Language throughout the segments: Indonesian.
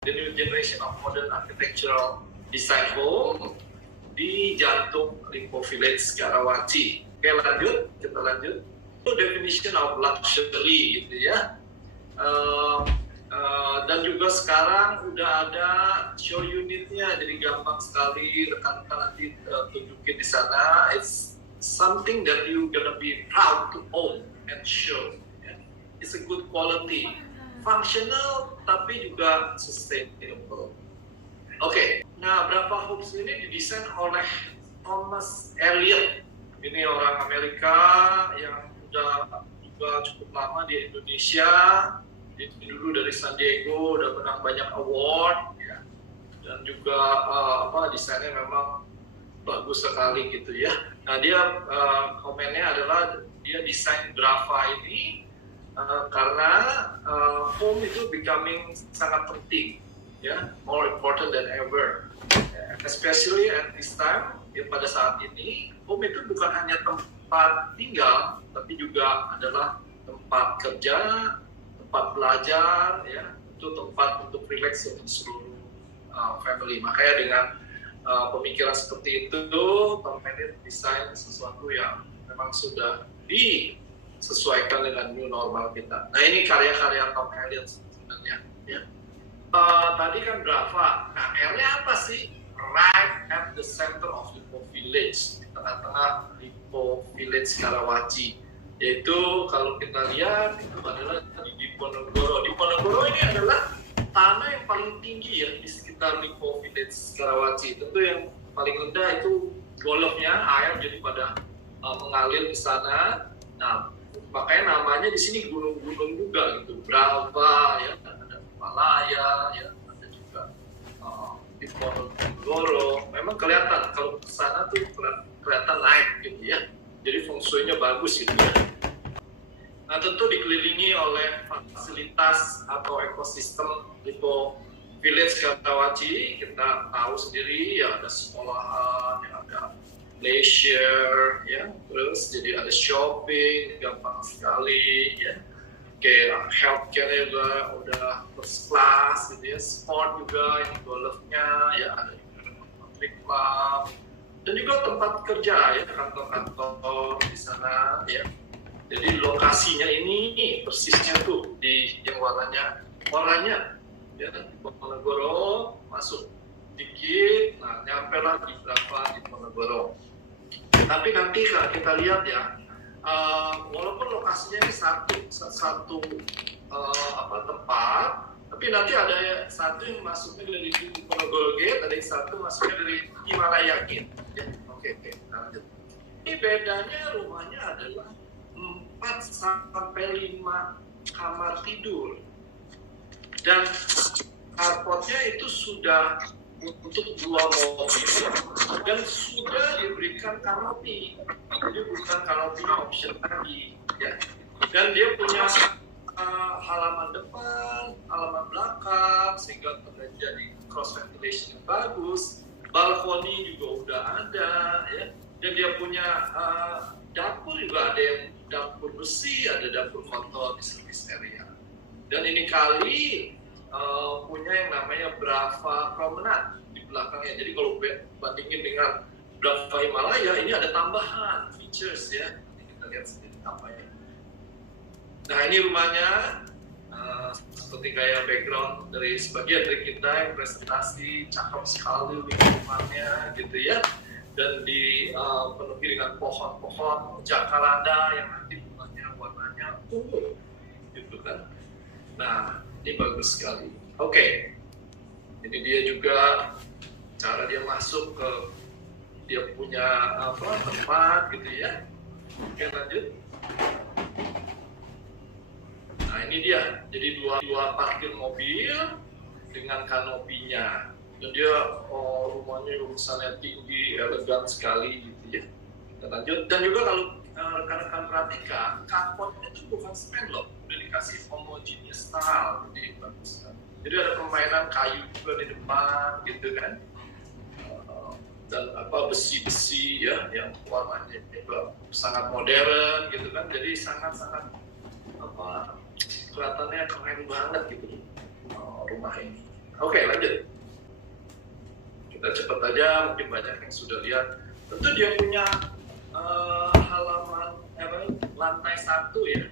the new generation of modern architectural design home di jantung Lippo Village Karawaci. Oke, kita lanjut. Itu definition of luxury gitu ya. Dan juga sekarang udah ada show unitnya, jadi gampang sekali rekan-rekan nanti tunjukin di sana. It's something that you gonna be proud to own and show. Yeah. It's a good quality, functional tapi juga sustainable. Oke, nah berapa homes ini didesain oleh Thomas Elliot. Ini orang Amerika yang udah juga cukup lama di Indonesia. Dia dulu dari San Diego, udah menang banyak award, ya. Dan juga desainnya memang bagus sekali gitu ya. Nah dia komennya adalah dia desain Brava ini karena home itu becoming sangat penting, ya, more important than ever, especially at this time. Ya, pada saat ini home itu bukan hanya tempat tinggal, tapi juga adalah tempat kerja, tempat belajar, ya, itu tempat untuk relax untuk seluruh family. Makanya dengan pemikiran seperti itu, Tom Elliot desain sesuatu yang memang sudah disesuaikan dengan new normal kita. Nah ini karya-karya Tom Elliot sebenarnya. Ya. Tadi kan Brava. Nah R-nya apa sih? Right at the center of Lippo Village, di tengah-tengah Lippo Village Karawaci. Yaitu kalau kita lihat itu adalah di Diponegoro. Diponegoro ini adalah tanah yang paling tinggi ya di sekitar Lippo Village Karawaci. Tentu yang paling rendah itu golfnya, air jadi pada mengalir ke sana. Nah, makanya namanya di sini gunung-gunung juga gitu. Brava ya, ada Himalaya ya, ada juga Diponegoro. Memang kelihatan kalau ke sana tuh kelihatan naik gitu ya. Jadi feng shui-nya bagus gitu ya. Nah tentu dikelilingi oleh fasilitas atau ekosistem Lippo Village Karawaci. Kita tahu sendiri ya, ada sekolahan, ya, ada leisure, ya, terus jadi ada shopping, gampang sekali, ya. Kayak healthcare juga udah first class gitu ya, sport juga, yang golfnya, ya, ada country club, dan juga tempat kerja ya, kantor-kantor di sana, ya. Jadi lokasinya ini persisnya tuh di yang warnanya ya, Diponegoro masuk dikit, nah nyampe lah di Brava Diponegoro. Tapi nanti kalau kita lihat ya, walaupun lokasinya ini satu tempat, tapi nanti ada satu yang masuknya dari Diponegoro Gate, ada yang satu masuknya dari Himalaya Gate. Ya, oke, lanjut. Ini bedanya rumahnya adalah 4-5 kamar tidur, dan carportnya itu sudah untuk 2 mobil dan sudah diberikan kanopi, jadi bukan kanopinya option lagi ya. Dan dia punya halaman depan, halaman belakang, sehingga terjadi cross ventilation yang bagus. Balkoni juga udah ada ya, dan dia punya dapur juga, ada yang dapur besi, ada dapur kotor di service area. Dan ini kali punya yang namanya Brava Promenade di belakangnya. Jadi kalau bandingin dengan Brava Himalaya, ini ada tambahan features ya. Kita lihat sendiri apa ya. Nah ini rumahnya, seperti kayak background dari sebagian dari kita yang presentasi, cakep sekali lingkungannya gitu ya. Dan dipenuhi dengan pohon-pohon jacaranda yang nanti bunganya warnanya ungu gitu kan. Nah ini bagus sekali. Oke. Ini dia juga cara dia masuk ke dia punya tempat gitu ya. Oke, lanjut. Nah ini dia, jadi dua parkir mobil dengan kanopinya. Dan dia rumahnya misalnya tinggi, elegan sekali gitu ya. Kita lanjut. Dan juga kalau rekan-rekan perhatikan, carportnya itu bukan spanlock, udah dikasih homogeneous style, jadi bagus kan. Jadi ada permainan kayu juga di depan gitu kan. Dan besi-besi ya, yang warnanya juga sangat modern gitu kan. Jadi sangat-sangat kelihatannya keren banget gitu rumah ini. Oke, lanjut. Kita cepat aja, mungkin banyak yang sudah lihat. Tentu dia punya halaman lantai 1 ya.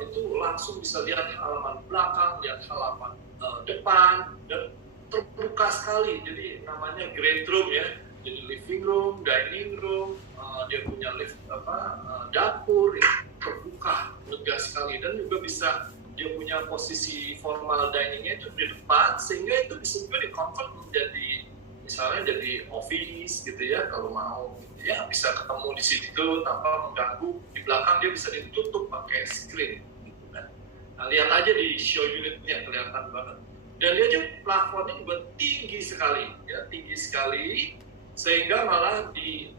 Itu langsung bisa lihat halaman belakang, lihat halaman depan, dan terbuka sekali. Jadi namanya great room ya. Jadi living room, dining room, dia punya dapur ya, terbuka, lega sekali, dan juga bisa dia punya posisi formal diningnya itu di depan, sehingga itu bisa juga di-convert menjadi misalnya jadi office gitu ya, kalau mau gitu ya, bisa ketemu di situ tanpa mengganggu. Di belakang dia bisa ditutup pakai screen gitu kan. Nah, lihat aja di show unitnya, kelihatan banget. Dan dia juga plafonnya juga tinggi sekali ya, tinggi sekali, sehingga malah nanti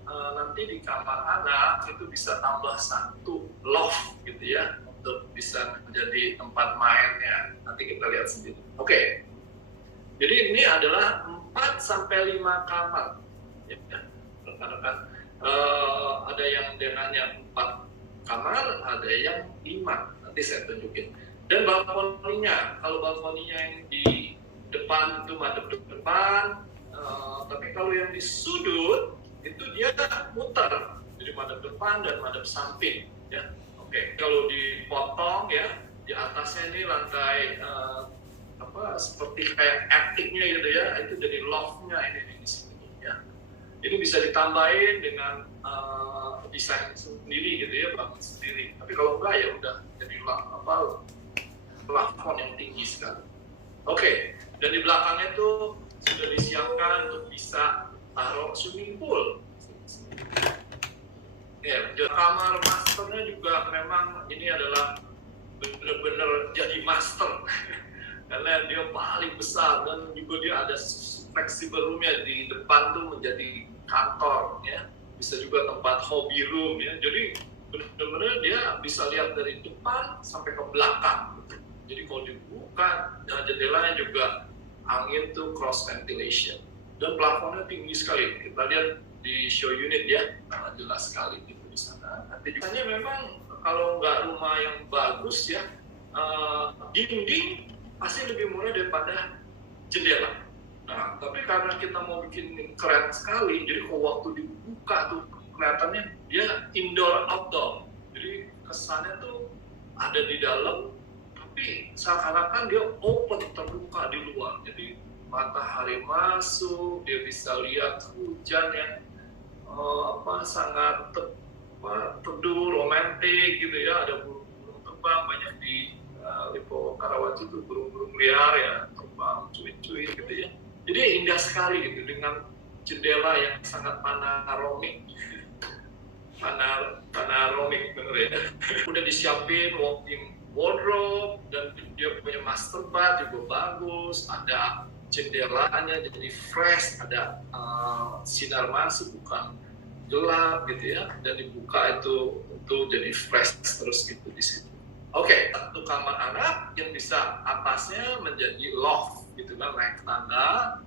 di kamar anak itu bisa tambah 1 loft gitu ya, untuk bisa menjadi tempat mainnya. Nanti kita lihat sendiri. Oke. Jadi ini adalah 4-5 kamar ya, rekan-rekan. Ada yang dengannya 4 kamar, ada yang 5. Nanti saya tunjukin. Dan balkoninya, kalau balkoninya yang di depan itu madep depan, tapi kalau yang di sudut itu dia muter, jadi madep depan dan madep samping ya. Oke, kalau dipotong ya, di atasnya ini lantai seperti kayak attiknya gitu ya, itu jadi loftnya ini di sini ya. Ini bisa ditambahin dengan desain sendiri gitu ya, bangun sendiri. Tapi kalau enggak ya udah jadi plafon yang tinggi sekali. Oke, dan di belakangnya itu sudah disiapkan untuk bisa taruh swimming pool. Ya, kamar masternya juga memang ini adalah benar-benar jadi master karena dia paling besar, dan juga dia ada flexible roomnya di depan tuh menjadi kantor ya, bisa juga tempat hobby room ya. Jadi benar-benar dia bisa lihat dari depan sampai ke belakang. Jadi kalau dibuka, jendelanya juga angin tuh cross ventilation, dan plafonnya tinggi sekali. Kita lihat di show unit ya, jelas sekali gitu di sana. Nanti juga memang kalau nggak rumah yang bagus ya, dinding pasti lebih murah daripada jendela. Nah, tapi karena kita mau bikin keren sekali, jadi kalau waktu dibuka tuh kelihatannya dia indoor outdoor. Jadi kesannya tuh ada di dalam, tapi seakan-akan dia open, terbuka di luar. Jadi matahari masuk, dia bisa lihat hujan yang sangat teduh, romantis gitu ya. Ada burung-burung terbang banyak di Lipo Karawaci itu, burung-burung liar ya, terbang cuit-cuit gitu ya. Jadi indah sekali gitu, dengan jendela yang sangat panoramic, bener ya. Udah disiapin walk-in wardrobe, dan dia punya master bath juga bagus, ada jendelanya jadi fresh, ada sinar masuk bukan gelap gitu ya, dan dibuka itu jadi fresh terus gitu di situ. Oke, satu kamar anak yang bisa atasnya menjadi loft gitu kan, naik tangga,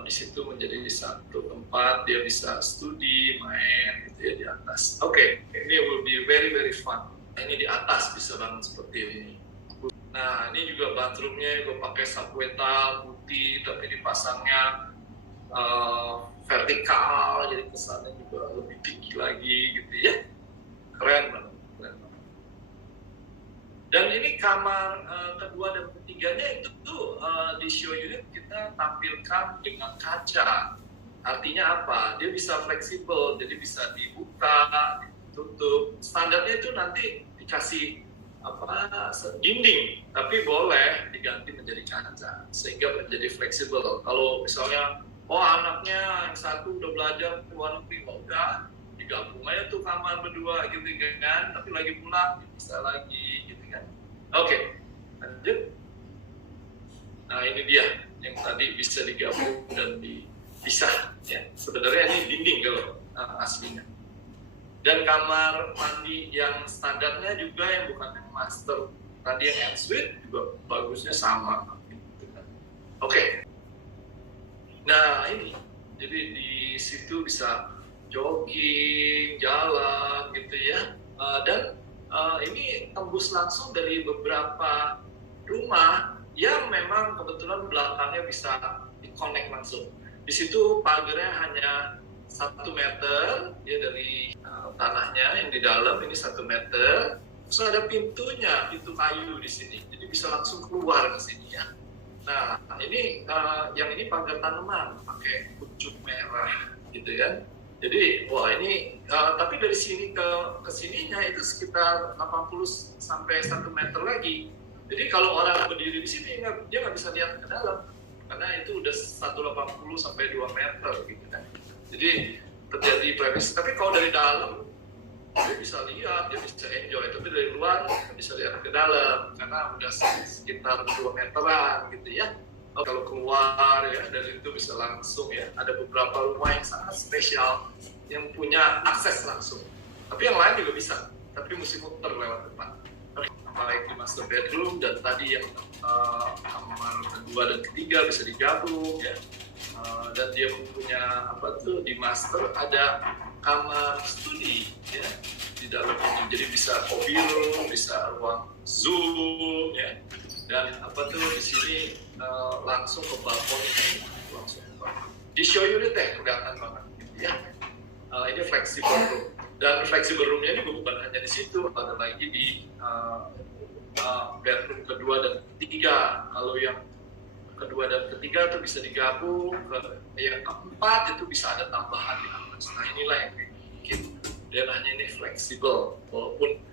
di situ menjadi satu tempat dia bisa studi, main gitu ya di atas. Oke, ini will be very very fun. Ini di atas bisa banget seperti ini. Nah, ini juga bathroomnya juga pakai subway tile putih, tapi dipasangnya vertikal, jadi kesannya juga lebih tinggi lagi gitu ya. Keren banget. Dan ini kamar kedua dan ketiganya itu tuh di show unit kita tampilkan dengan kaca. Artinya apa? Dia bisa fleksibel, jadi bisa dibuka, ditutup. Standarnya itu nanti dikasih dinding, tapi boleh diganti menjadi kaca sehingga menjadi fleksibel. Kalau misalnya anaknya yang satu udah belajar ke luar negeri, udah digabung aja tuh kamar berdua gitu kan, tapi lagi pulang bisa lagi gitu kan. Oke, lanjut. Nah, ini dia yang tadi bisa digabung dan dipisah ya. Sebenarnya ini dinding kalau aslinya. Dan kamar mandi yang standarnya juga yang bukan yang master tadi yang ensuite juga bagusnya sama gitu kan. Oke. Nah, ini jadi di situ bisa jogging, jalan gitu ya, dan ini tembus langsung dari beberapa rumah yang memang kebetulan belakangnya bisa di-connect langsung. Di situ pagarnya hanya 1 meter ya dari tanahnya yang di dalam ini 1 meter. Terus ada pintunya, pintu kayu di sini. Jadi bisa langsung keluar ke sini ya. Nah, ini yang ini pagar tanaman pakai kucuk merah gitu kan. Jadi, wah ini tapi dari sini ke sininya itu sekitar 80 sampai 1 meter lagi. Jadi kalau orang berdiri di sini dia nggak bisa lihat ke dalam karena itu udah 180 sampai 2 meter gitu kan. Jadi terjadi privacy. Tapi kalau dari dalam dia bisa lihat, dia bisa enjoy. Tapi dari luar dia bisa lihat ke dalam karena udah sekitar 2 meteran gitu ya. Kalau keluar ya dari itu bisa langsung ya. Ada beberapa rumah yang sangat spesial yang punya akses langsung. Tapi yang lain juga bisa. Tapi mesti muter lewat depan. Baik di master bedroom dan tadi yang kamar kedua dan ketiga bisa digabung ya. Dan dia punya apa tuh di master ada kamar studi ya di dalam ini. Jadi bisa coffee room, bisa ruang zoom ya. Dan apa tuh di sini langsung ke balkon ini, langsung ke balkon. Di show unit kelihatan banget gitu ya. Ini flexible room. Dan flexible roomnya ini bukan hanya di situ, ada lagi di bedroom kedua dan ketiga. Kalau yang kedua dan ketiga itu bisa digabung, yang keempat itu bisa ada tambahan di atas. Nah inilah yang bikin daerahnya ini fleksibel. Walaupun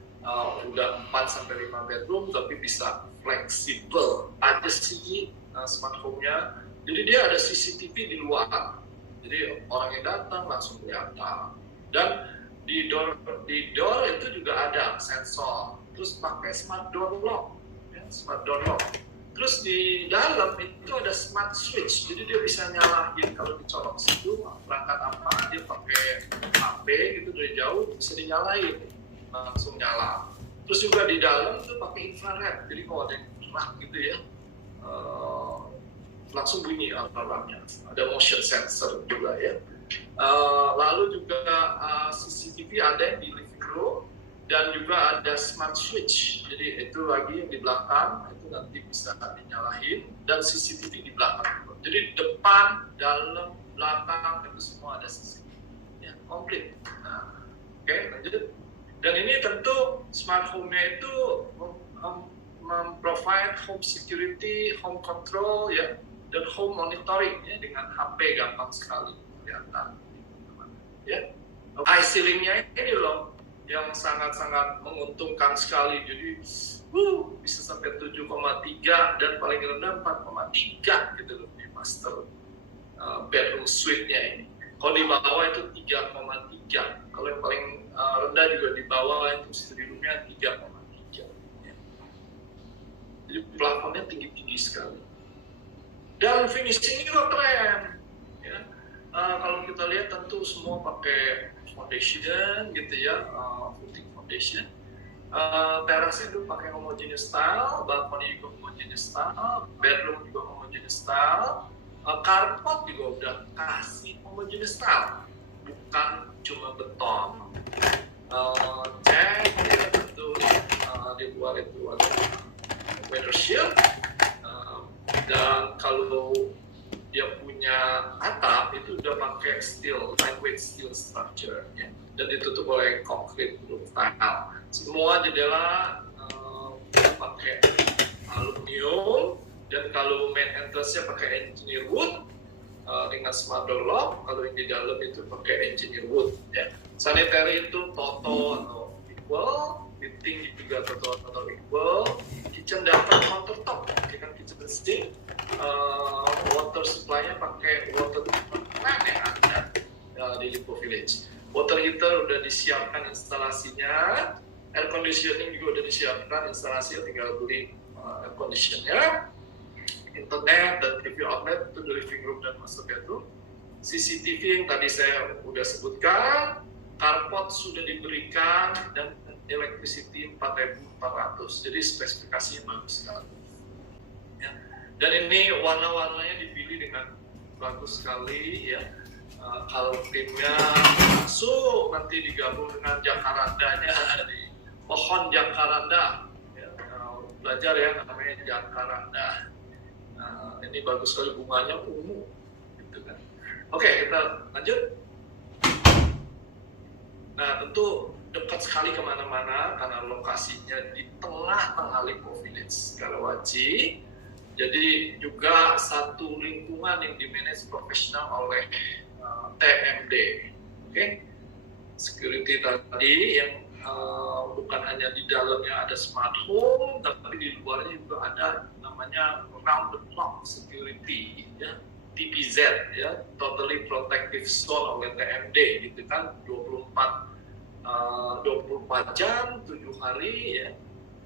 udah 4 sampai 5 bedroom, tapi bisa fleksibel. Ada sih smart home-nya. Jadi dia ada CCTV di luar. Jadi orang yang datang langsung kelihatan. Dan di door itu juga ada sensor. Terus pakai smart door lock, ya, smart door lock. Terus di dalam itu ada smart switch, jadi dia bisa nyalain kalau dicolok situ perangkat apa, dia pakai HP gitu dari jauh bisa dinyalain, langsung nyala. Terus juga di dalam itu pakai infrared, jadi kalau ada yang gerak gitu ya, langsung bunyi alarmnya. Ada motion sensor juga ya. Lalu juga CCTV ada di living room dan juga ada smart switch. Jadi itu lagi yang di belakang itu nanti bisa dinyalain dan CCTV di belakang. Jadi depan, dalam, belakang itu semua ada CCTV. Ya, komplit. Nah, oke, lanjut. Dan ini tentu smart home-nya itu memprovide home security, home control ya, dan home monitoring ya dengan HP gampang sekali. Ya, high ceiling-nya ini loh yang sangat-sangat menguntungkan sekali. Jadi bisa sampai 7,3 dan paling rendah 4,3 gitu loh di master bedroom suite-nya ini. Kalau di bawah itu 3,3. Kalau yang paling rendah juga di bawah itu study room-nya 3,3. Ya. Jadi plafonnya tinggi-tinggi sekali. Dan finishing juga keren. Ya. Kalau kita lihat tentu semua pakai foundation gitu ya, footing foundation. Terasnya itu pakai homogeneous style, balkonnya juga homogeneous style, bedroom juga homogeneous style, carport juga udah kasih homogeneous style, bukan cuma beton. Cek ya tentu di luar itu ada weather shield, dan kalau dia punya atap itu udah pakai steel, lightweight steel structure ya. Dan ditutup oleh concrete roof tile. Semua jendela pakai aluminium, dan kalau main entrance-nya pakai engineer wood dengan smart door lock. Kalau yang di dalam itu pakai engineer wood ya. Sanitary itu Toto atau equal, heating juga Toto atau equal. Kitchen dapat countertop, kan kitchen sink. Water supply-nya pakai water treatment plant yang ada di Lipo Village. Water heater udah disiapkan instalasinya, air conditioning juga udah disiapkan instalasinya, tinggal beli air conditionernya, internet dan TV outlet itu di living room dan master bedroom. CCTV yang tadi saya udah sebutkan, carport sudah diberikan, dan electricity 4.400, jadi spesifikasinya bagus sekali. Ya. Dan ini warna-warnanya dipilih dengan bagus sekali ya. Kalau timnya masuk nanti digabung dengan jacarandanya di pohon jacaranda ya, belajar ya namanya jacaranda Nah, ini bagus sekali bunganya ungu, gitu kan. Oke, kita lanjut. Nah, tentu dekat sekali kemana-mana karena lokasinya di tengah-tengah Lippo Village Karawaci. Jadi juga satu lingkungan yang dimanage profesional oleh TMD. Oke, security tadi yang bukan hanya di dalamnya ada smart home, tapi di luarnya juga ada namanya round the clock security, ya, TPZ, ya, totally protective zone oleh TMD, gitu kan, 24 jam, 7 hari, ya,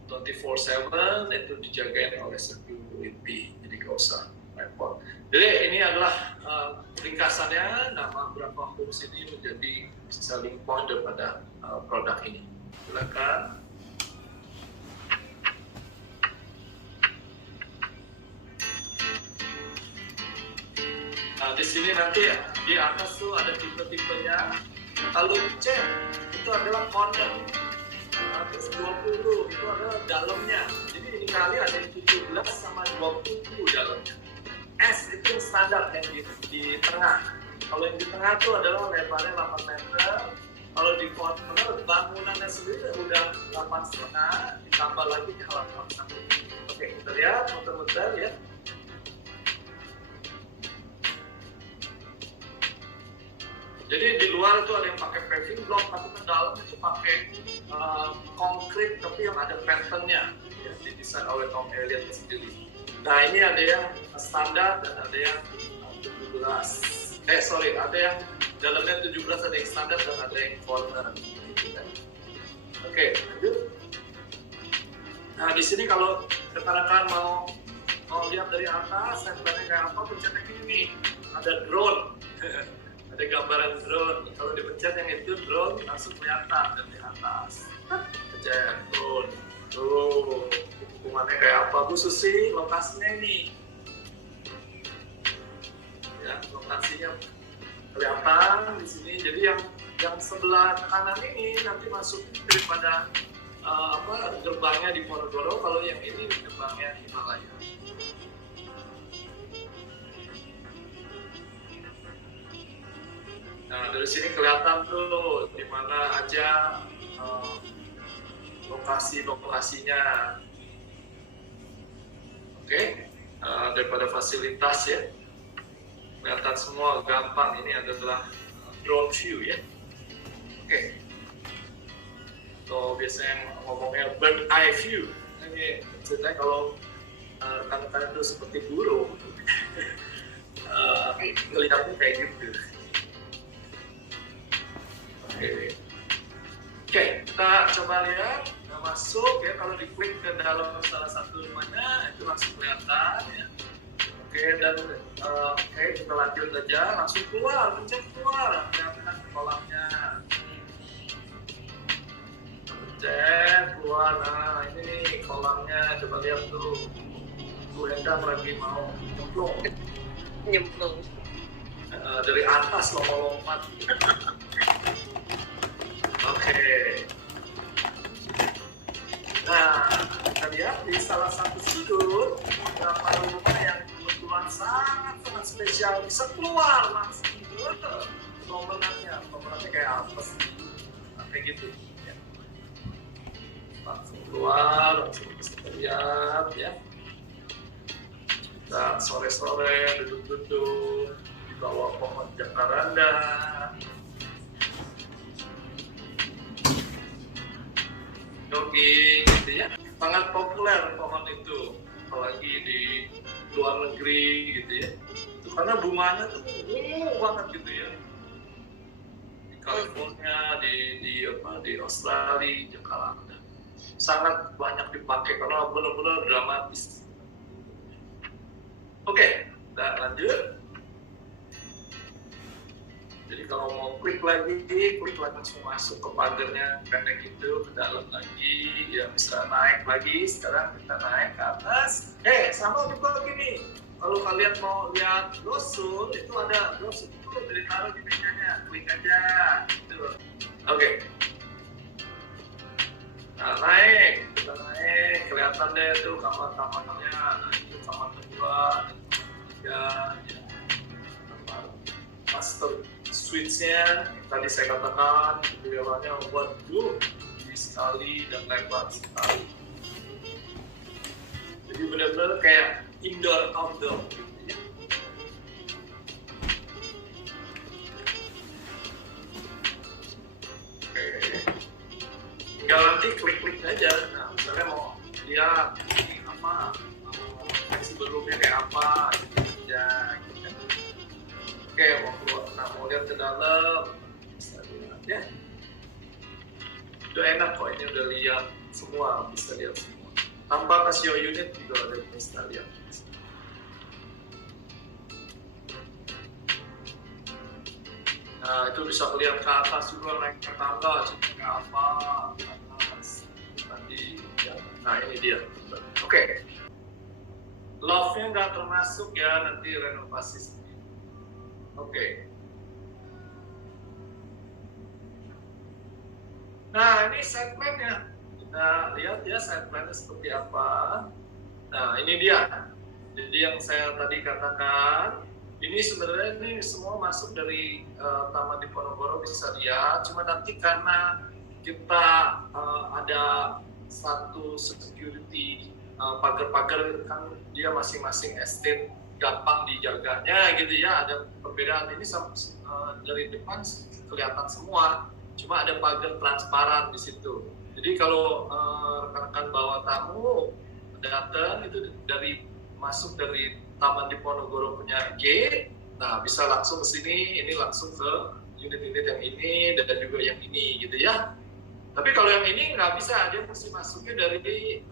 24/7 itu dijagain oleh security, jadi gak usah repot. Jadi ini adalah ringkasannya, nama beberapa homes ini menjadi selling point daripada produk ini. Silakan. Nah, di sini nanti di atas tuh ada tipe-tipenya. Kalau C itu adalah corner. Terus 20 itu adalah dalamnya. Jadi ini kali ada yang 17 sama 20 dalamnya. S itu standar yang di tengah. Kalau yang di tengah itu adalah lebarnya 8 meter. Kalau di corner bangunannya sendiri udah 8,5 ditambah lagi di halaman 1. Oke, kita lihat muter-muter ya. Jadi di luar itu ada yang pakai paving block, tapi ke dalam itu pakai konkrit tapi yang ada patternnya, ya, didesain oleh Tom Elliott sendiri. Nah, ini ada yang standar dan ada yang 17. Ada yang dalamnya 17, ada yang standar dan ada yang corner. Oke, lanjut. Nah, di sini kalau rekan-rekan mau lihat dari atas, sampelnya kayak apa, pencetnya gini, ada drone. Ada gambaran drone. Kalau dipencet yang itu drone langsung kelihatan dari atas. Pencet drone. Tuh, hubungannya kayak apa? Bu Susi, lokasinya ini. Ya, lokasinya kelihatan di sini. Jadi yang sebelah kanan ini nanti masuk daripada gerbangnya di Ponorogo. Kalau yang ini gerbangnya Himalaya. Nah, dari sini kelihatan tuh di mana aja lokasi-lokasinya. Oke, daripada fasilitas ya. Kelihatan semua gampang. Ini adalah drone view ya. Oke. So, biasanya ngomongnya bird eye view. Ini ceritanya kalau rekan-rekan itu seperti burung. Kelihatan kayak gitu. Oke, kita coba lihat. Kita masuk ya, kalau diklik ke dalam salah satu rumahnya itu langsung kelihatan ya. Oke, dan kita lanjut aja, langsung keluar, pencet keluar, kelihatan kolamnya. Pencet keluar, nah ini nih kolamnya, coba lihat tuh. Bu Endang lagi mau nyemplung. Dari atas lompat-lompat. Oke. Nah, kita lihat di salah satu sudut beberapa rumah yang kebetulan sangat spesial bisa keluar langsung ke pemenangnya kayak apa sih? Nah, kayak gitu. Ya. Langsung keluar, langsung bisa lihat ya. Kita sore-sore duduk-duduk di bawah pohon jacaranda. Jogging gitu ya, sangat populer pohon itu, apalagi di luar negeri gitu ya, itu karena bunganya tuh banget gitu ya, di California, di Australia, Jakarta, sangat banyak dipakai karena benar-benar dramatis. Oke, kita lanjut. Jadi kalau mau klik lagi langsung masuk ke pagarnya pendek itu, ke dalam lagi, ya bisa naik lagi. Sekarang kita naik ke atas. Sama juga gini. Kalau kalian mau lihat brosur, itu ada brosur itu ditaruh di mejanya. Klik aja. Gitu. Oke. Nah, naik, kita naik, kelihatan deh tuh kamar-kamarnya. Nah, itu kamar kedua, ya, kamar master suite-nya. Tadi saya katakan, jendelanya waduh, tinggi sekali dan lebar sekali. Jadi benar-benar kayak indoor outdoor. Tinggal nanti klik-klik aja. Nah, misalnya mau lihat ini apa, fleksibel roomnya kayak apa, ya. Oke, mau keluar, nah mau lihat ke dalam, bisa lihat ya. Udah enak kok, ini udah lihat semua, bisa lihat semua. Tanpa ke show unit juga udah bisa lihat. Nah, itu bisa lihat ke atas juga, naik ke tangga, cek apa, atas, tadi, ya. Nah ini dia. Oke. Love-nya nggak termasuk ya, nanti renovasi sendiri. Oke. Nah, ini set plan-nya. Kita lihat ya set plan-nya seperti apa. Nah, ini dia. Jadi yang saya tadi katakan, ini sebenarnya ini semua masuk dari Taman Diponegoro, bisa lihat. Cuma nanti karena kita ada satu security pagar-pagar, kan dia masing-masing estate gampang dijaganya gitu ya. Ada perbedaan ini dari depan kelihatan semua. Cuma ada pagar transparan di situ. Jadi kalau rekan-rekan bawa tamu datang itu masuk dari Taman Diponegoro punya gate, nah bisa langsung ke sini, ini langsung ke unit-unit yang ini dan juga yang ini gitu ya. Tapi kalau yang ini nggak bisa, dia mesti masuknya dari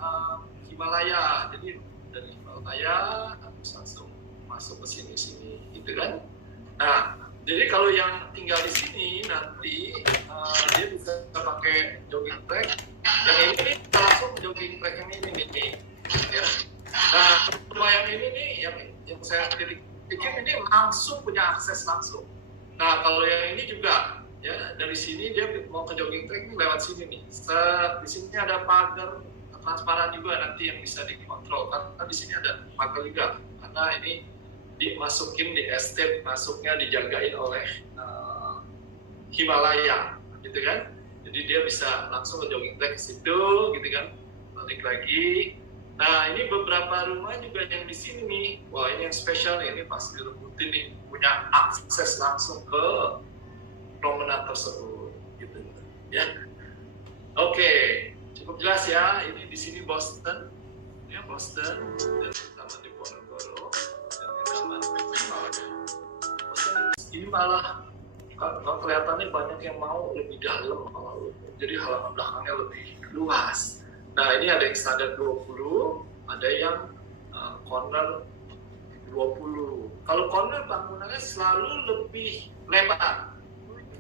Himalaya. Jadi dari Himalaya harus langsung masuk ke sini gitu kan. Nah, jadi kalau yang tinggal di sini nanti dia bisa pakai jogging track. Yang ini kita langsung jogging track yang ini nih, ya. Nah, rumah yang ini nih, yang saya pikir ini langsung punya akses langsung. Nah, kalau yang ini juga, ya dari sini dia mau ke jogging track ini lewat sini nih. Di sini ada pagar transparan juga nanti yang bisa dikontrol. Karena di sini ada pagar juga. Karena ini dimasukin di estate, masuknya dijagain oleh Himalaya, gitu kan. Jadi dia bisa langsung ke jogging track ke situ, gitu kan. Balik lagi. Nah, ini beberapa rumah juga yang di sini nih. Wah, ini yang spesial nih, ini pasti direbutin nih, punya akses langsung ke promenade tersebut, gitu ya. Oke, cukup jelas ya. Ini di sini Boston, ya Boston, dan Taman Diponegoro, dan Taman Himalaya. Boston ini malah kalau kelihatannya banyak yang mau lebih dalam, jadi halaman belakangnya lebih luas. Nah, ini ada yang standar 20, ada yang corner 20. Kalau corner bangunannya selalu lebih lebar.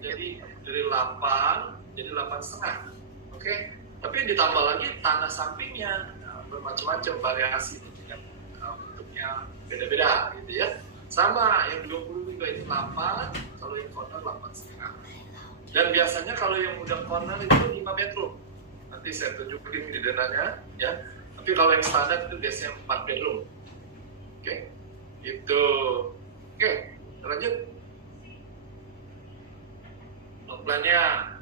Jadi dari 8 jadi 8,5. Oke. Tapi ditambah lagi tanah sampingnya. Nah, bermacam-macam variasi bentuknya beda-beda gitu ya. Sama yang 20 juga itu 8, kalau yang corner 8,5. Dan biasanya kalau yang udah corner itu 5 bedroom. Nanti saya tunjukin di dananya ya. Tapi kalau yang standar itu biasanya 4 bedroom. Oke. Gitu. Oke, lanjut. Plannya.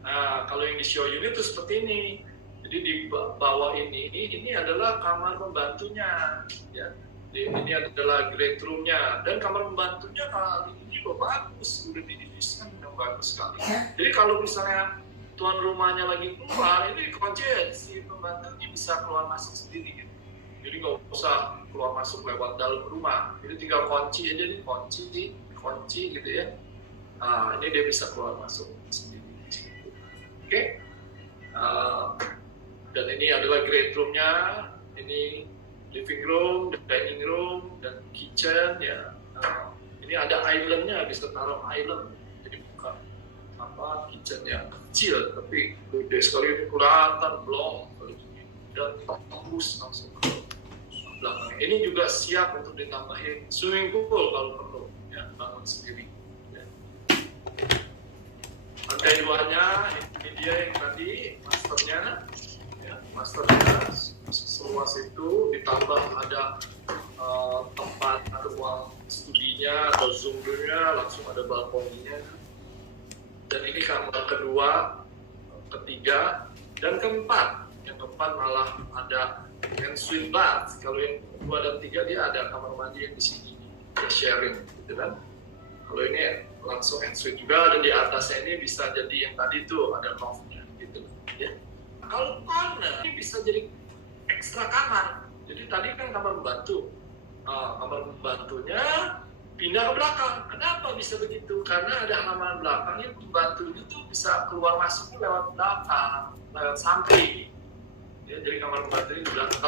Nah, kalau yang di show unit itu seperti ini. Jadi di bawah ini adalah kamar pembantunya ya. Ini adalah great room-nya, dan kamar pembantunya kali ini juga bagus, udah didesain yang bagus sekali. Jadi kalau misalnya tuan rumahnya lagi keluar, ini dikunci, si pembantunya bisa keluar masuk sendiri gitu. Jadi nggak usah keluar masuk lewat dalam rumah, jadi tinggal kunci aja, kunci gitu ya. Nah, ini dia bisa keluar masuk sendiri. Oke. Dan ini adalah great room-nya, ini living room, dining room, dan kitchen ya. Ini ada island-nya, bisa taruh island. Jadi bukan kitchen yang kecil, tapi gede sekali, ini kelihatan blong dan tembus langsung ke belakang. Ini juga siap untuk ditambahin swimming pool kalau perlu, ya, bangun sendiri. Ya. Lantai 2-nya, ini dia yang tadi masternya seluas itu, ditambah ada tempat ruang studinya atau zoom-nya, langsung ada balkoninya. Dan ini kamar kedua, ketiga, dan keempat. Yang keempat malah ada ensuite bath. Kalau yang kedua dan tiga dia ada kamar mandi yang di sini, ya sharing, gitu kan. Kalau ini langsung ensuite juga, dan di atasnya ini bisa jadi yang tadi tuh ada loft-nya, gitu ya. Kalau corner ini bisa jadi ekstra kamar. Jadi tadi kan kamar pembantu, kamar pembantunya pindah ke belakang. Kenapa bisa begitu? Karena ada halaman belakang yang pembantu itu bisa keluar masuknya lewat belakang, lewat samping. Ya, jadi kamar pembantu ini belakang.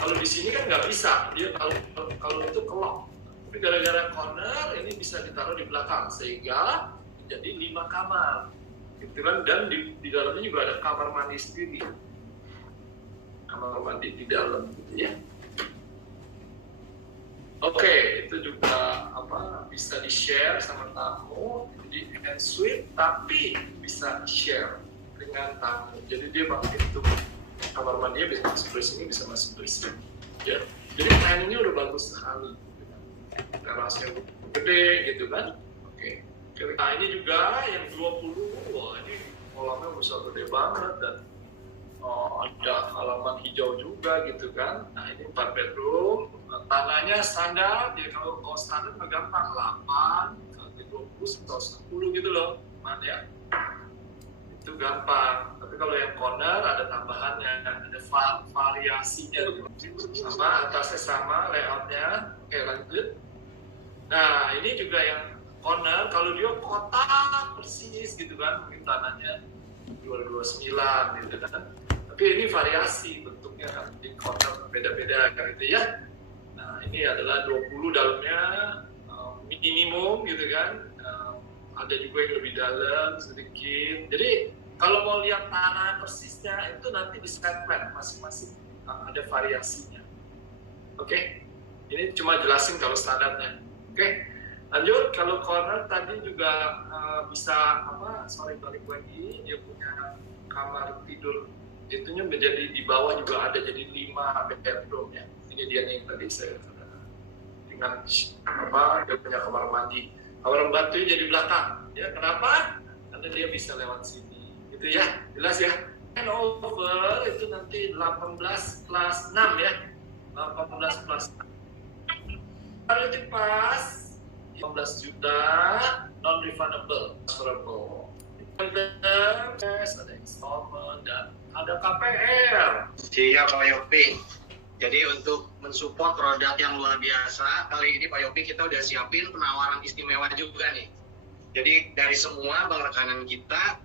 Kalau di sini kan nggak bisa. Dia kalau itu kelok. Tapi gara-gara corner ini bisa ditaruh di belakang sehingga jadi 5 kamar. Gitu kan? Dan di dalamnya juga ada kamar mandi sendiri. Kamar mandi di dalam, gitu ya. Oke, itu juga bisa di-share sama tamu, jadi ensuite, tapi bisa share dengan tamu. Jadi dia pakai itu kamar mandinya bisa masuk dari sini, bisa masuk dari sini. Ya, jadi planningnya udah bagus sekali. Terasnya gede, gitu kan? Oke. Nah ini juga yang 20, wah ini kolamnya besar gede banget dan ada halaman hijau juga gitu kan. Nah ini 4 bedroom, tanahnya standar, ya kalau standar mah gampang 8, kali 20, 10 gitu loh, mana ya? Itu gampang. Tapi kalau yang corner ada tambahannya, ada variasinya gitu. Sama atasnya sama layoutnya. Oke lanjut. Nah ini juga yang corner, kalau dia kotak persis gitu kan, mungkin tanahnya 229 gitu kan. Tapi ini variasi bentuknya kan, di corner beda-beda kan gitu ya. Nah ini adalah 20 dalamnya minimum gitu kan. Ada juga yang lebih dalam sedikit. Jadi kalau mau lihat tanah persisnya itu nanti di site plan masing-masing ada variasinya. Oke, ini cuma jelasin kalau standarnya. Oke, lanjut. Kalau corner tadi juga bisa balik lagi, dia punya kamar tidur itunya menjadi di bawah juga ada, jadi 5 bedroom ya. Ini dia nih tadi saya dengan dia punya kamar mandi. Kamar pembantunya jadi belakang. Ya kenapa? Karena dia bisa lewat sini. Gitu ya, jelas ya. Over itu nanti 18 plus 6 ya. 18 plus 6. Quality pass 15 juta non-refundable, transferable. Ada installment dan ada KPR. Siap Pak Yopi. Jadi untuk mensupport produk yang luar biasa, kali ini Pak Yopi kita udah siapin penawaran istimewa juga nih. Jadi dari semua bank rekanan kita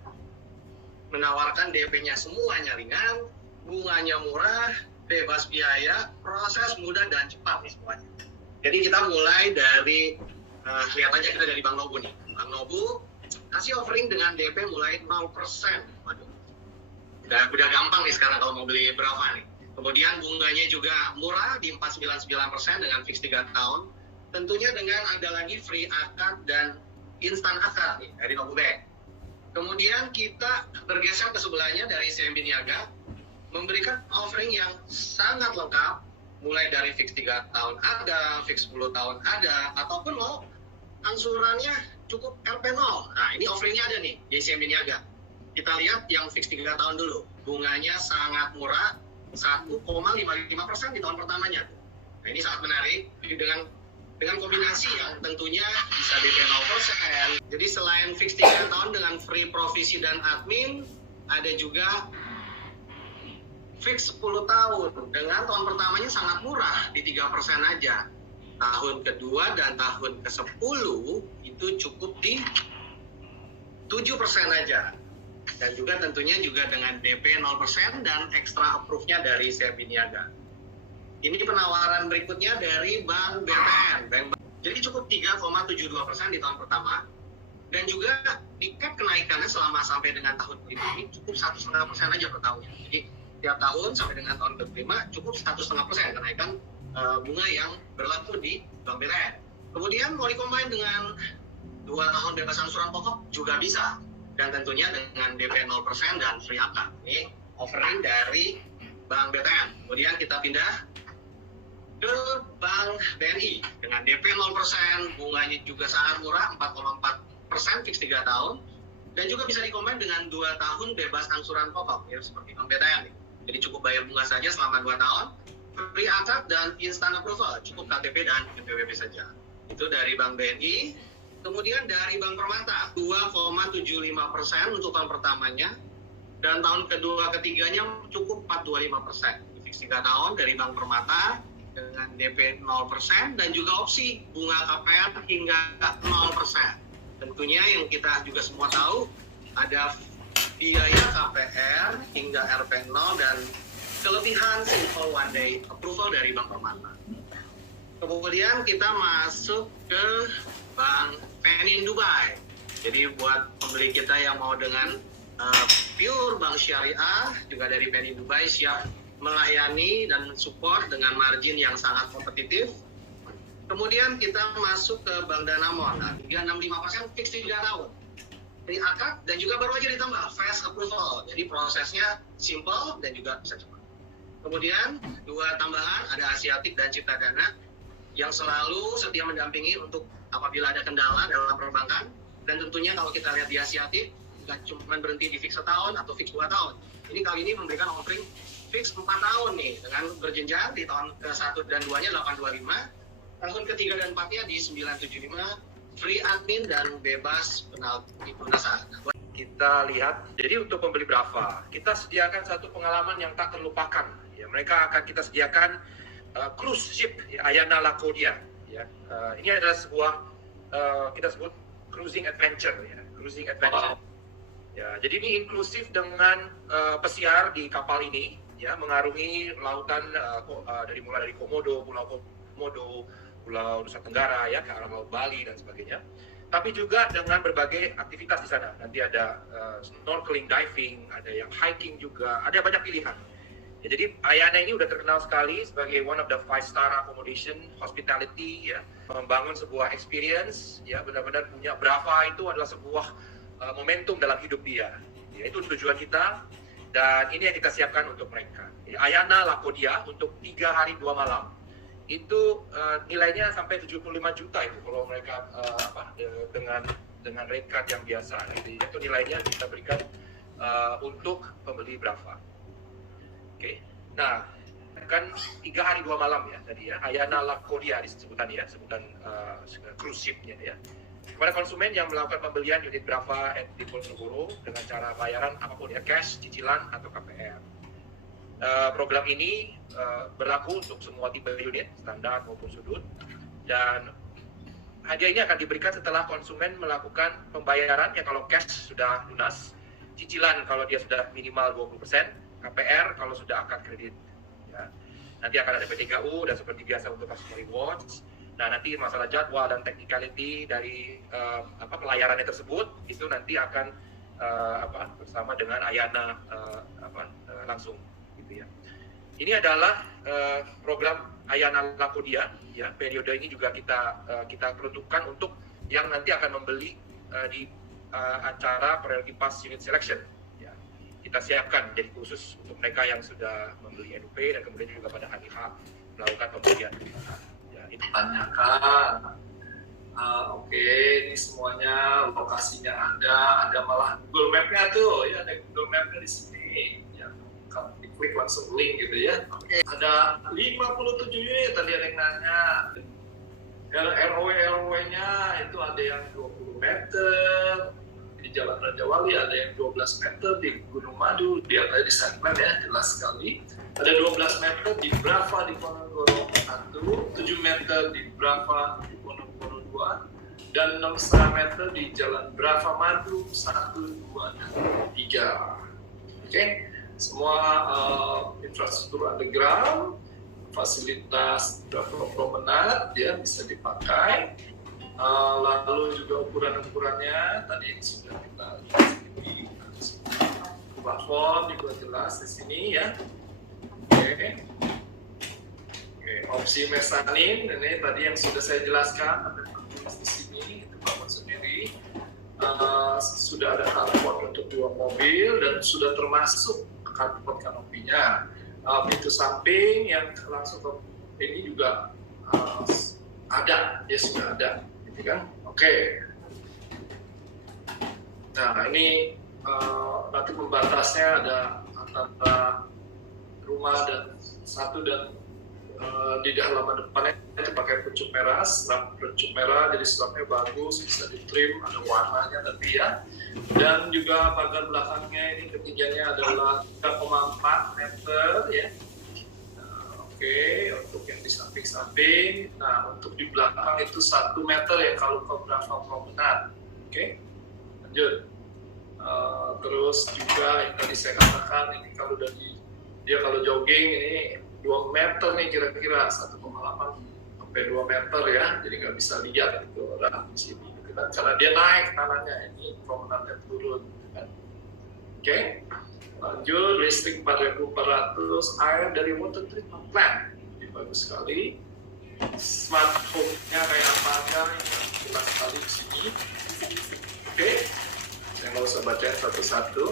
menawarkan DP-nya semuanya ringan, bunganya murah, bebas biaya, proses mudah dan cepat nih semuanya. Jadi kita mulai dari lihat aja kita dari Bank Nobu nih. Bank Nobu kasih offering dengan DP mulai 0%. Waduh. Udah gampang nih sekarang kalau mau beli berapa nih. Kemudian bunganya juga murah di 499% dengan fix 3 tahun. Tentunya dengan ada lagi free akad dan instan akad nih dari Nobu Bank. Kemudian kita bergeser ke sebelahnya dari CMB Niaga, memberikan offering yang sangat lengkap, mulai dari fix 3 tahun ada, fix 10 tahun ada, ataupun mau angsurannya cukup RP0. Nah ini offeringnya ada nih di CMB Niaga. Kita lihat yang fix 3 tahun dulu, bunganya sangat murah, 1,55% di tahun pertamanya. Nah ini sangat menarik, dengan kombinasi yang tentunya bisa DP 0%. Jadi selain fix 3 tahun dengan free provisi dan admin, ada juga fix 10 tahun dengan tahun pertamanya sangat murah di 3% aja. Tahun kedua dan tahun ke-10 itu cukup di 7% aja. Dan juga tentunya juga dengan DP 0% dan extra approve-nya dari CMB Niaga. Ini penawaran berikutnya dari Bank BTN. Jadi cukup 3,72% di tahun pertama. Dan juga tiket kenaikannya selama sampai dengan tahun ini cukup 1,5% aja per tahunnya. Jadi tiap tahun sampai dengan tahun ke-5 cukup 1,5% kenaikan bunga yang berlaku di Bank BTN. Kemudian mau dikombin dengan 2 tahun bebas angsuran pokok juga bisa. dan tentunya dengan DP 0% dan free akad. Ini offering dari Bank BTN. Kemudian kita pindah ke Bank BNI dengan DP 0%, bunganya juga sangat murah, 4,4% fix 3 tahun, dan juga bisa dikombin dengan 2 tahun bebas angsuran pokok, ya, seperti Bank BTN. Jadi cukup bayar bunga saja selama 2 tahun, free akad dan instant approval, cukup KTP dan NPWP saja. Itu dari Bank BNI. Kemudian dari Bank Permata, 2,75% untuk tahun pertamanya, dan tahun kedua ketiganya cukup 4,25%. Fix 3 tahun dari Bank Permata dengan DP 0% dan juga opsi bunga KPR hingga 0%. Tentunya yang kita juga semua tahu ada biaya KPR hingga RP 0 dan kelebihan simple one day approval dari Bank Permata. Kemudian kita masuk ke Bank Penin Dubai. Jadi buat pembeli kita yang mau dengan pure bank syariah, juga dari Penin Dubai siap melayani dan mensupport dengan margin yang sangat kompetitif. Kemudian kita masuk ke Bank Danamon, 365% fix 3 tahun. Free akad dan juga baru aja ditambah fast approval. Jadi prosesnya simple dan juga bisa cepat. Kemudian 2 tambahan, ada Asiatik dan Cipta Dana yang selalu setia mendampingi untuk apabila ada kendala dalam perbankan. Dan tentunya kalau kita lihat di Asiatik, nggak cuma berhenti di fix 1 tahun atau fix 2 tahun. Ini kali ini memberikan offering fix 4 tahun nih, dengan berjenjang di tahun ke-1 dan 2-nya 825, tahun ke-3 dan 4-nya di 975, free admin dan bebas penalti pelunasan. Kita lihat, jadi untuk pembeli Brava, kita sediakan satu pengalaman yang tak terlupakan. Ya, mereka akan kita sediakan cruise ship, ya, Ayana Lakodia. Ya. Ini adalah sebuah kita sebut cruising adventure, ya, cruising adventure. Wow. Ya, jadi ini inklusif dengan pesiar di kapal ini, ya, mengarungi lautan mulai dari Komodo, Pulau Komodo, Pulau Nusa Tenggara, ya, ke arah Laut Bali dan sebagainya. Tapi juga dengan berbagai aktivitas di sana. Nanti ada snorkeling, diving, ada yang hiking juga, ada banyak pilihan. Ya, jadi Ayana ini udah terkenal sekali sebagai one of the 5-star accommodation hospitality, ya, membangun sebuah experience, ya, benar-benar punya Brava itu adalah sebuah momentum dalam hidup dia. Ya, itu tujuan kita dan ini yang kita siapkan untuk mereka. Ya, Ayana Lakodia untuk 3 hari 2 malam itu nilainya sampai 75 juta itu kalau mereka dengan rate card yang biasa. Gitu. Itu nilainya kita berikan untuk pembeli Brava. Oke, nah kan 3 hari 2 malam ya tadi ya, Ayana Lakodia disebutan ya, sebutan cruise ship-nya ya. Kepada konsumen yang melakukan pembelian unit Brava di Diponegoro dengan cara bayaran apapun ya, cash, cicilan atau KPR. Program ini berlaku untuk semua tipe unit, standar maupun sudut, dan hadiah ini akan diberikan setelah konsumen melakukan pembayaran ya kalau cash sudah lunas, cicilan kalau dia sudah minimal 20%, KPR kalau sudah akad kredit. Ya. Nanti akan ada P3U dan seperti biasa untuk customer rewards. Nah, nanti masalah jadwal dan technicality dari pelayarannya tersebut itu nanti akan bersama dengan Ayana langsung gitu ya. Ini adalah program Ayana Lakodia ya. Periode ini juga kita peruntukkan untuk yang nanti akan membeli di acara Priority Pass Unit Selection ya. Kita siapkan jadi khusus untuk mereka yang sudah membeli NUP dan kemudian juga pada hari H melakukan pembelian. Tanyakan, oke, ini semuanya lokasinya ada malah Google Map-nya tuh, ya ada Google Map-nya di sini, ya kalau diklik langsung link gitu ya. Oke. Ada 57 unit tadi ada yang nanya, RW-nya itu ada yang 20 meter di Jalan Raja Wali, ada yang 12 meter di Gunung Madu, di atas di segmen ya jelas sekali. Ada 12 meter di Brava di Ponorogo 1, 7 meter di Brava di Ponorogo 2, dan 6,5 meter di Jalan Brava Madu 1, 2, dan 3. Oke, semua infrastruktur underground, fasilitas promenade ya bisa dipakai. Lalu juga ukuran-ukurannya tadi sudah kita lihat di plafon juga jelas di sini ya. Oke, opsi mezanin ini tadi yang sudah saya jelaskan ada di sini itu bangun sendiri. Sudah sudah ada carport untuk 2 mobil dan sudah termasuk carport kanopinya. Pintu samping yang langsung ke ini juga ada, ya sudah ada, gitu kan? Oke. Nah ini nanti pembatasnya ada antara rumah dan di halaman depannya itu pakai pencuk merah, jadi slabnya bagus, bisa ditrim, ada warnanya nanti ya. Dan juga pagar belakangnya ini ketiganya adalah 3,4 meter ya. Oke, untuk yang di samping-samping. Nah, untuk di belakang itu 1 meter ya kalau ke Brava Promenade. Oke, lanjut. Terus juga yang tadi saya katakan ini kalau dia kalau jogging ini 2 meter nih kira-kira 1,8 sampai 2 meter ya, jadi nggak bisa lihat itu orang di sini gitu kan. Karena dia naik tanahnya, ini promenade turun kan. Oke, lanjut. Listrik 4.400, air dari water treatment plant, ini bagus sekali. Smart home-nya kayak apa aja, ini jelas sekali di sini. Oke, saya nggak usah bacain satu-satu.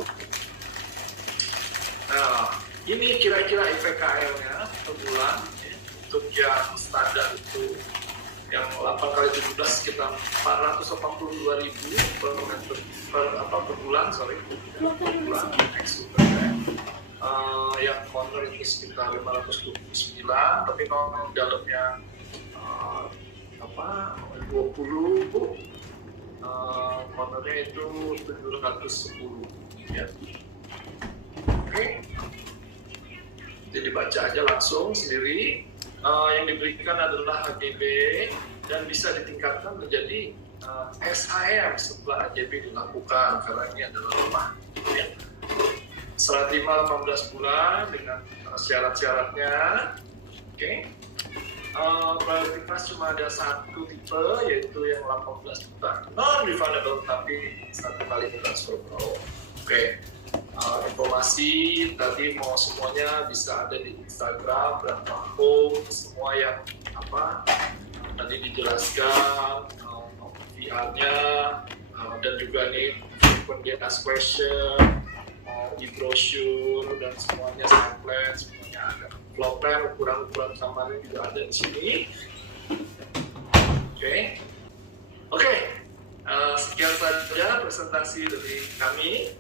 Nah, ini kira-kira IPKL-nya per bulan ya. Untuk yang standar itu yang 8x17 sekitar 482.000 per bulan, per bulan. Yang corner itu sekitar 529, tapi kalau dalamnya 20 cornernya itu 710 ya. Oke. Jadi baca aja langsung sendiri. Yang diberikan adalah HGB dan bisa ditingkatkan menjadi SHM setelah HGB dilakukan karena ini adalah rumah. Ya. Serah terima 18 bulan dengan syarat-syaratnya. Oke. Prioritas cuma ada 1 tipe yaitu yang 18 juta non-refundable tapi 1 kali transfer pro. Oke. Informasi tadi mau semuanya bisa ada di Instagram dan Home, semua yang tadi dijelaskan, VR-nya dan juga nih frequent asked question, e-brochure dan semuanya, site plan semuanya ada. Floor plan, ukuran-ukuran kamarnya juga ada di sini. Oke. Sekian saja presentasi dari kami.